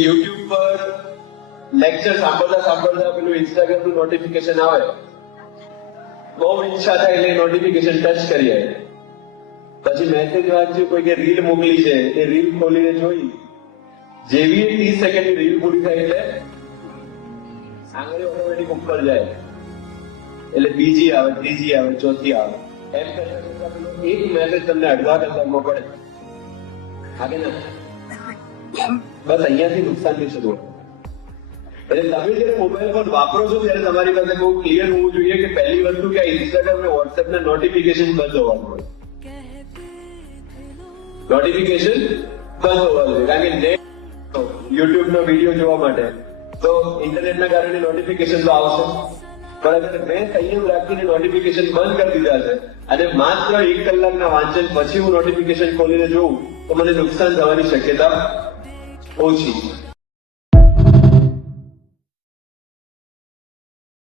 YouTube પર lecture સાંભળતા પેલું ઇન્સ્ટાગ્રામ નું નોટિફિકેશન આવે, બહુ ઈચ્છા થાય એટલે નોટિફિકેશન ટચ કરીએ, પછી મેસેજ વાંચ્યું, કોઈ કે રીલ મોકલી છે, એ રીલ ખોલીને જોઈ, જેવી 30 સેકન્ડની રીલ પૂરી થાય એટલે આંગળી ઓટોમેટિક ઉપર જાય, એટલે બીજી આવે, ત્રીજી આવે, ચોથી આવે, એમ કરતા એક મેસેજ તમને અડધા કલાકમાં પડે. આગે ના બસ અહીંયાથી નુકસાનની શરૂઆત. એટલે તમે જયારે મોબાઈલ ફોન વાપરો છો ત્યારે તમારી પાસે બહુ ક્લિયર હોવું જોઈએ કે પહેલી વસ્તુ કે ઇન્સ્ટાગ્રામ અને વોટ્સએપ ના નોટિફિકેશન બંધ હોવાનું હોય. નોટિફિકેશન બંધ હોવા જોઈએ, કારણ કે નેટ યુટ્યુબ નો વિડીયો જોવા માટે તો ઇન્ટરનેટના કારણે નોટિફિકેશન તો આવશે, બરાબર. મેં સંયમ રાખીને નોટિફિકેશન બંધ કરી દીધા છે અને માત્ર 1 કલાકના વાંચન પછી હું નોટિફિકેશન ખોલીને જોઉં તો મને નુકસાન થવાની શક્યતા ઓછી.